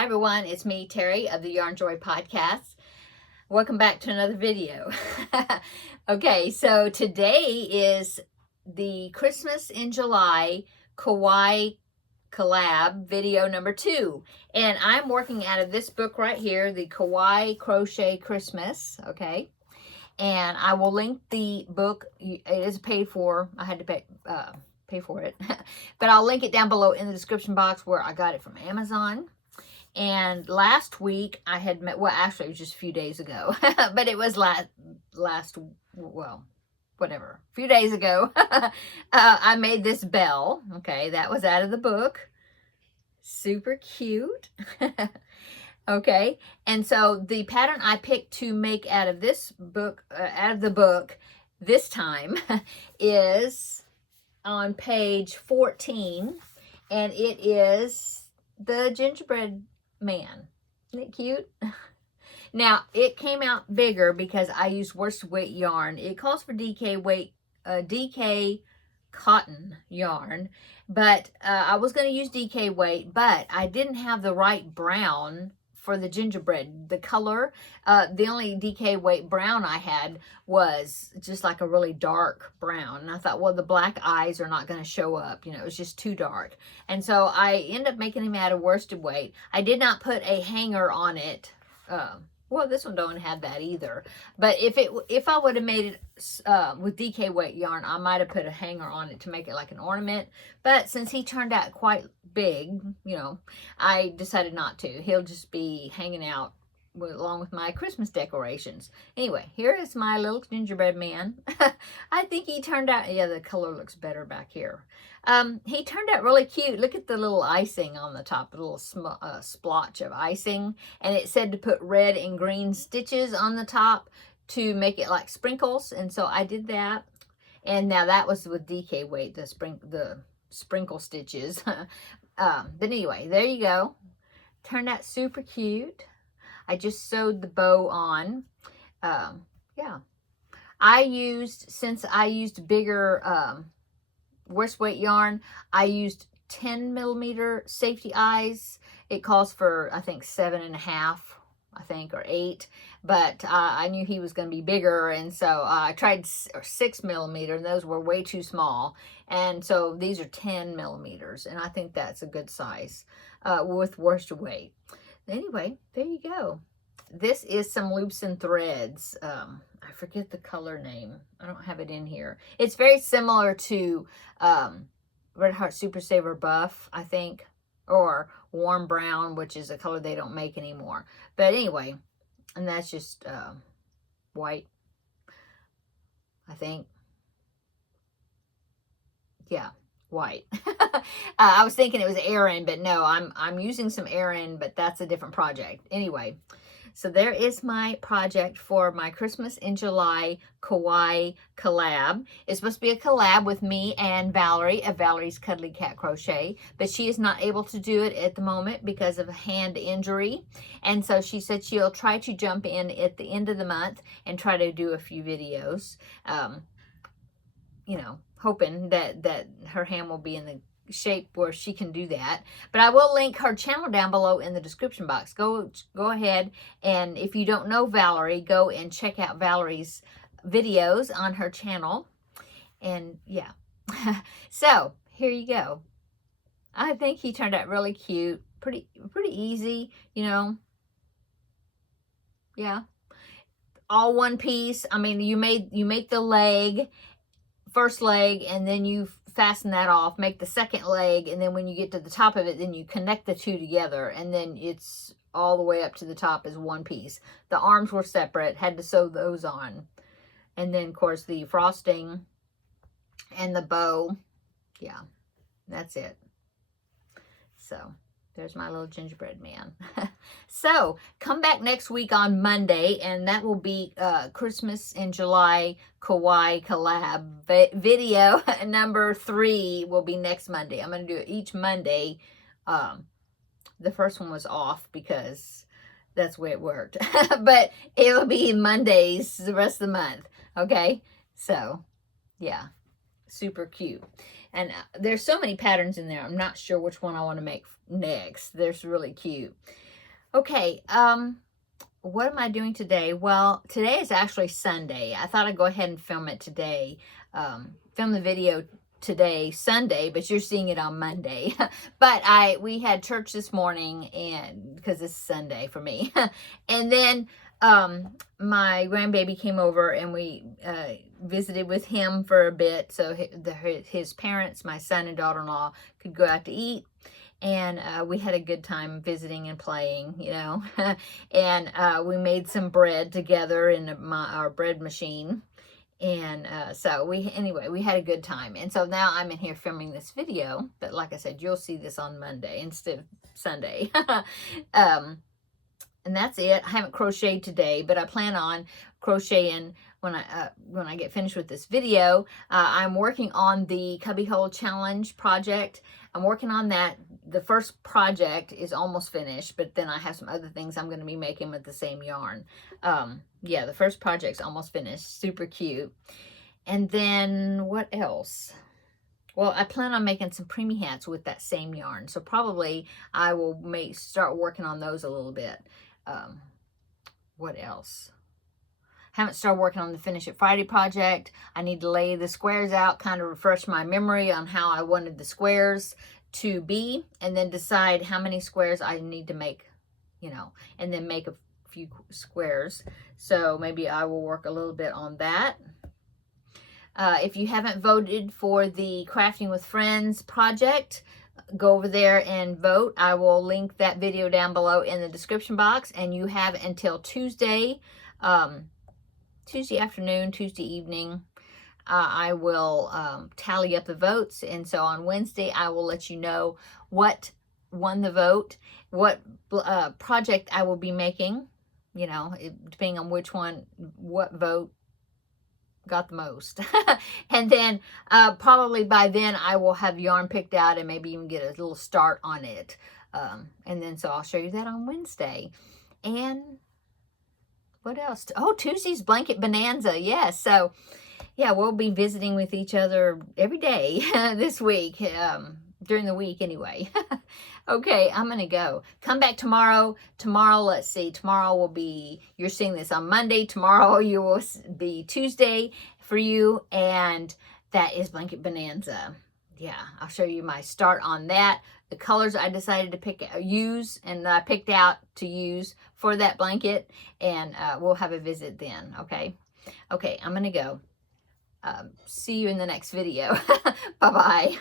Hi everyone, it's me, Terry of the Yarn Joy Podcast. Welcome back to another video. Okay, so today is the Christmas in July Kawaii collab video number 2. And I'm working out of this book right here, the Kawaii Crochet Christmas, okay? And I will link the book. It is paid for. I had to pay for it. But I'll link it down below in the description box where I got it from Amazon. And last week I had met, well, actually it was just a few days ago, but it was well, whatever, a few days ago, I made this bell. Okay, that was out of the book. Super cute. Okay, and so the pattern I picked to make out of this book, out of the book this time is on page 14, and it is the gingerbread man. Isn't it cute? Now, it came out bigger because I used worsted weight yarn. It calls for DK cotton yarn, but I was going to use DK weight, but I didn't have the right brown for the gingerbread, the color. The only DK weight brown I had was just like a really dark brown. And I thought, well, the black eyes are not going to show up. You know, it was just too dark. And so I ended up making him out of worsted weight. I did not put a hanger on it. Well, this one don't have that either. But if I would have made it with DK weight yarn, I might have put a hanger on it to make it like an ornament. But since he turned out quite big, you know, I decided not to. He'll just be hanging out along with my Christmas decorations. Anyway, here is my little gingerbread man. I think he turned out, yeah, the color looks better back here. He turned out really cute. Look at the little icing on the top, a little splotch of icing. And it said to put red and green stitches on the top to make it like sprinkles. And so I did that. And now that was with DK weight, the sprinkle stitches. But anyway, there you go. Turned out super cute. I just sewed the bow on. Yeah. Since I used bigger worsted weight yarn, I used 10 millimeter safety eyes. It calls for, I think, 7.5, I think, or 8. But I knew he was going to be bigger, and so I tried 6 millimeter, and those were way too small. And so these are 10 millimeters, and I think that's a good size with worsted weight. Anyway, there you go. This is some loops and threads. I forget the color name. I don't have it in here. It's very similar to Red Heart Super Saver Buff, I think, or Warm Brown, which is a color they don't make anymore. But anyway, and that's just white, I think. Yeah, white. I was thinking it was Aran, but no, I'm using some Aran, but that's a different project. Anyway, so there is my project for my Christmas in July Kawaii collab. It's supposed to be a collab with me and Valerie of Valerie's Cuddly Cat Crochet, but she is not able to do it at the moment because of a hand injury. And so she said she'll try to jump in at the end of the month and try to do a few videos. You know, hoping that her hand will be in the shape where she can do that. But I will link her channel down below in the description box. Go ahead, and if you don't know Valerie, go and check out Valerie's videos on her channel. And yeah. So here you go. I think he turned out really cute. Pretty easy, you know. Yeah. All one piece. I mean, you make the leg, first leg, and then you fasten that off, make the second leg, and then when you get to the top of it, then you connect the two together, and then it's all the way up to the top as one piece. The arms were separate, had to sew those on. And then, of course, the frosting and the bow. Yeah, that's it. So there's my little gingerbread man. So come back next week on Monday, and that will be Christmas in July Kawaii collab video number 3 will be next Monday. I'm going to do it each Monday. The first one was off because that's the way it worked. But it'll be Mondays the rest of the month. Okay? So, yeah. Super cute. And there's so many patterns in there. I'm not sure which one I want to make next. They're really cute. Okay, what am I doing today? Well, today is actually Sunday. I thought I'd go ahead and film it today. Film the video today, Sunday, but you're seeing it on Monday. But we had church this morning, and because it's Sunday for me. And then my grandbaby came over, and we visited with him for a bit, so his parents, my son and daughter-in-law, could go out to eat. And we had a good time visiting and playing, you know. And we made some bread together in our bread machine. And so we had a good time. And so now I'm in here filming this video. But like I said, you'll see this on Monday instead of Sunday. And that's it. I haven't crocheted today, but I plan on crocheting when I get finished with this video. I'm working on the Cubbyhole Challenge project. I'm working on that. The first project is almost finished, but then I have some other things I'm going to be making with the same yarn. Yeah, the first project's almost finished. Super cute. And then what else? Well, I plan on making some preemie hats with that same yarn. So probably I will start working on those a little bit. What else? Haven't started working on the Finish It Friday project. I need to lay the squares out, kind of refresh my memory on how I wanted the squares to be, and then decide how many squares I need to make, you know, and then make a few squares. So maybe I will work a little bit on that. If you haven't voted for the Crafting with Friends project, go over there and vote. I will link that video down below in the description box, and you have until Tuesday, Tuesday afternoon, Tuesday evening. I will tally up the votes, and so on Wednesday I will let you know what won the vote, what project I will be making, you know, depending on which one, what vote got the most. And then probably by then I will have yarn picked out and maybe even get a little start on it. And then so I'll show you that on Wednesday. And what else? Oh, Tuesday's Blanket Bonanza. Yes. So yeah, we'll be visiting with each other every day this week, during the week anyway. Okay, I'm going to go. Come back tomorrow. Tomorrow, let's see. Tomorrow will be, you're seeing this on Monday. Tomorrow you will be Tuesday for you. And that is Blanket Bonanza. Yeah, I'll show you my start on that. The colors I decided to use and I picked out to use for that blanket. And we'll have a visit then, okay? Okay, I'm going to go. See you in the next video. Bye-bye.